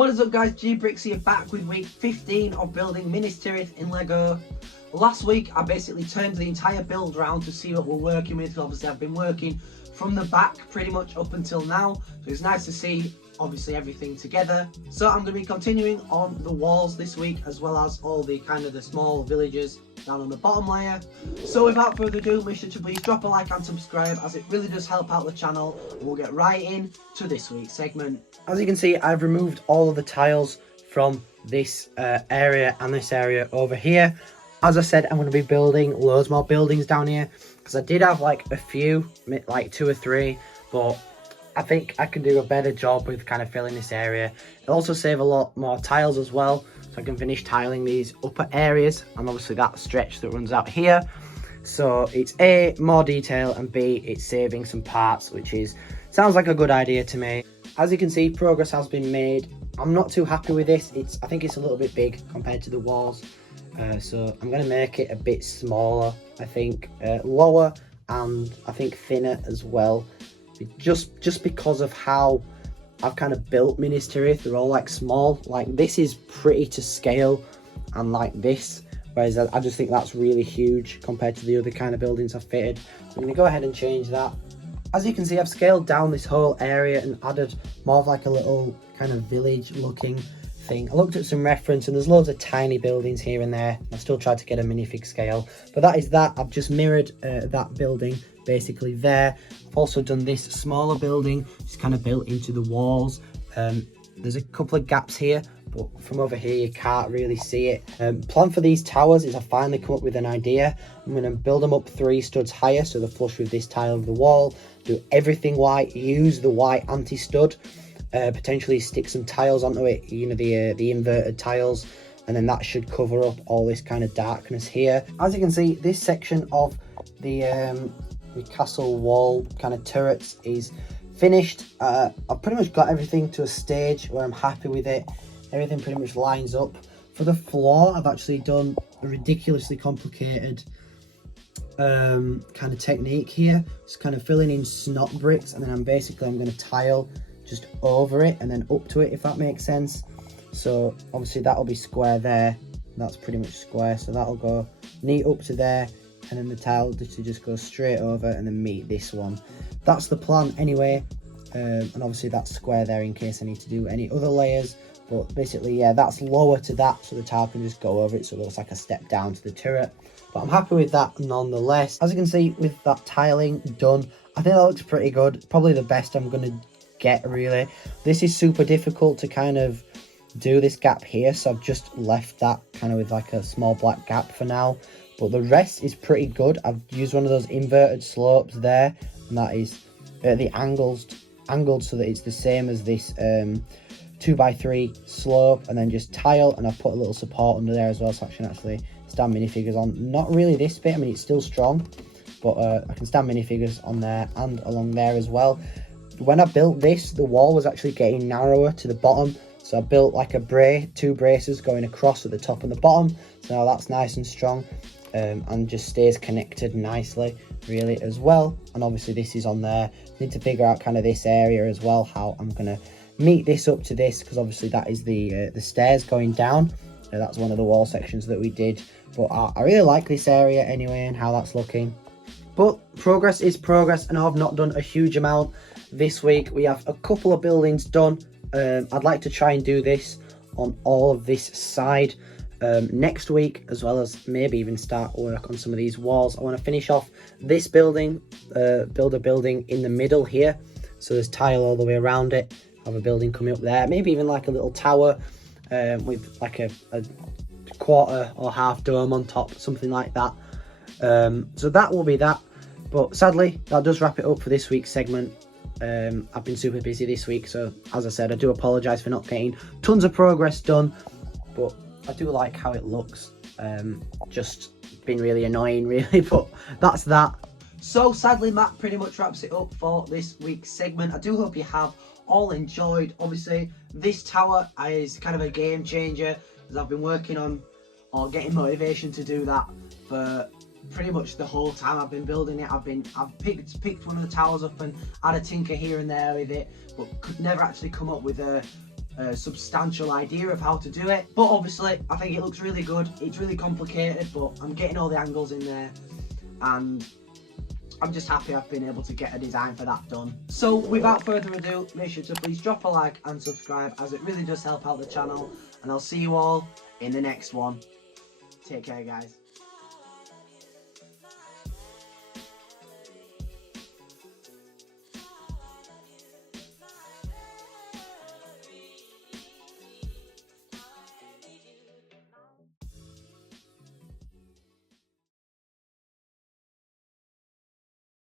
What is up guys, Brix here back with week 15 of Building Minas Tirith in LEGO. Last week I basically turned the entire build round to see what we're working with. Obviously I've been working from the back pretty much up until now, so it's nice to see obviously everything together. So I'm going to be continuing on the walls this week, as well as all the the small villages down on the bottom layer. So without further ado, make sure to please drop a like and subscribe, as it really does help out the channel, and we'll get right in to this week's segment. As you can see, I've removed all of the tiles from this area and this area over here. As I said, I'm going to be building loads more buildings down here, because I did have like a few, like 2 or 3, but I think I can do a better job with kind of filling this area. It'll also save a lot more tiles as well, so I can finish tiling these upper areas, and obviously that stretch that runs out here. So it's A, more detail, and B, it's saving some parts, which sounds like a good idea to me. As you can see, progress has been made. I'm not too happy with this. I think it's a little bit big compared to the walls. So I'm going to make it a bit smaller, I think, lower, and I think thinner as well. Just because of how I've kind of built Minas Tirith, they're all like small. Like this is pretty to scale, and like this, whereas I just think that's really huge compared to the other kind of buildings I've fitted. So I'm going to go ahead and change that. As you can see, I've scaled down this whole area and added more of like a little kind of village looking thing. I looked at some reference and there's loads of tiny buildings here and there. I still tried to get a minifig scale, but that is that. I've just mirrored that building basically there. I've also done this smaller building, just kind of built into the walls. There's a couple of gaps here, but from over here you can't really see it. Plan for these towers is I finally come up with an idea. I'm going to build them up 3 studs higher so they're flush with this tile of the wall. Do everything white, use the white anti-stud, potentially stick some tiles onto it, you know, the inverted tiles, and then that should cover up all this kind of darkness here. As you can see, this section of the castle wall kind of turrets is finished. I've pretty much got everything to a stage where I'm happy with it. Everything pretty much lines up. For the floor, I've actually done a ridiculously complicated kind of technique here. Just kind of filling in snot bricks, and then I'm going to tile just over it and then up to it, if that makes sense. So obviously that'll be square there. That's pretty much square, so that'll go neat up to there, and then the tile just goes straight over and then meet this one. That's the plan anyway. And obviously that's square there in case I need to do any other layers. But basically, yeah, that's lower to that, so the tile can just go over it, so it looks like a step down to the turret. But I'm happy with that nonetheless. As you can see, with that tiling done, I think that looks pretty good. Probably the best I'm going to get, really. This is super difficult to kind of do, this gap here, so I've just left that kind of with like a small black gap for now. But the rest is pretty good. I've used one of those inverted slopes there, and that is the angled so that it's the same as this 2x3 slope, and then just tile, and I've put a little support under there as well, so I can actually stand minifigures on. Not really this bit, I mean it's still strong, but I can stand minifigures on there and along there as well. When I built this, the wall was actually getting narrower to the bottom, so I built like a 2 braces going across at the top and the bottom, so now that's nice and strong, and just stays connected nicely really as well. And obviously this is on there. I need to figure out kind of this area as well, how I'm gonna meet this up to this, because obviously that is the stairs going down. That's one of the wall sections that we did, but I really like this area anyway and how that's looking. But progress is progress, and I've not done a huge amount this week. We have a couple of buildings done. I'd like to try and do this on all of this side next week, as well as maybe even start work on some of these walls. I want to finish off this building, build a building in the middle here, so there's tile all the way around it. Have a building coming up there, maybe even like a little tower with like a quarter or half dome on top, something like that. So that will be that. But sadly, that does wrap it up for this week's segment. I've been super busy this week, so as I said, I do apologise for not getting tons of progress done, but I do like how it looks. Just been really annoying really, but that's that. So sadly, Matt pretty much wraps it up for this week's segment. I do hope you have all enjoyed. Obviously this tower is kind of a game changer, as I've been working on or getting motivation to do that for pretty much the whole time I've been building it. I've picked one of the towers up and had a tinker here and there with it, but could never actually come up with a substantial idea of how to do it. But obviously, I think it looks really good. It's really complicated, but I'm getting all the angles in there, and I'm just happy I've been able to get a design for that done. So without further ado, make sure to please drop a like and subscribe, as it really does help out the channel, and I'll see you all in the next one. Take care, guys.